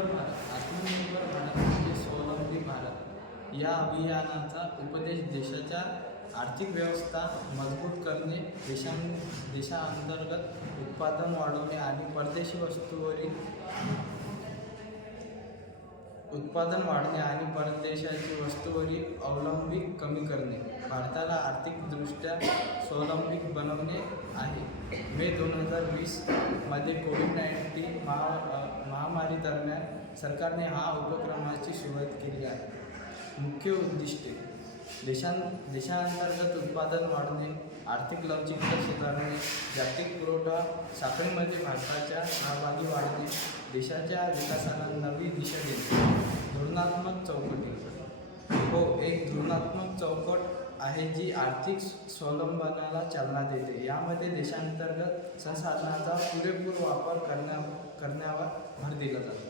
आत्मनिर्भर भारत म्हणजे स्वावलंबी भारत या अभियानाचा उपदेश देशाच्या आर्थिक व्यवस्था मजबूत करणे, देशांतर्गत उत्पादन वाढवणे आणि परदेशी वस्तूवरील अवलंबन कमी करणे, भारताला आर्थिकदृष्ट्या स्वावलंबी बनवणे आहे. मे 2020 मध्ये कोविड-19 महामारी दरम्यान सरकारने हा उपक्रमाची सुरुवात केली आहे. मुख्य उद्दिष्टे: देशांतर्गत उत्पादन वाढवणे, आर्थिक लवचिकता सुधारणे, जागतिक पुरवठा साखळीमध्ये भारताचा सहभाग वाढवणे, देशाच्या विकासाला नवी दिशा देणे. धोरणात्मक चौकटी एक धोरणात्मक चौकट आहे जी आर्थिक स्वावलंबनाला चालना देते. यामध्ये देशांतर्गत संसाधनांचा पुरेपूर वापर करण्यावर भर दिला जातो.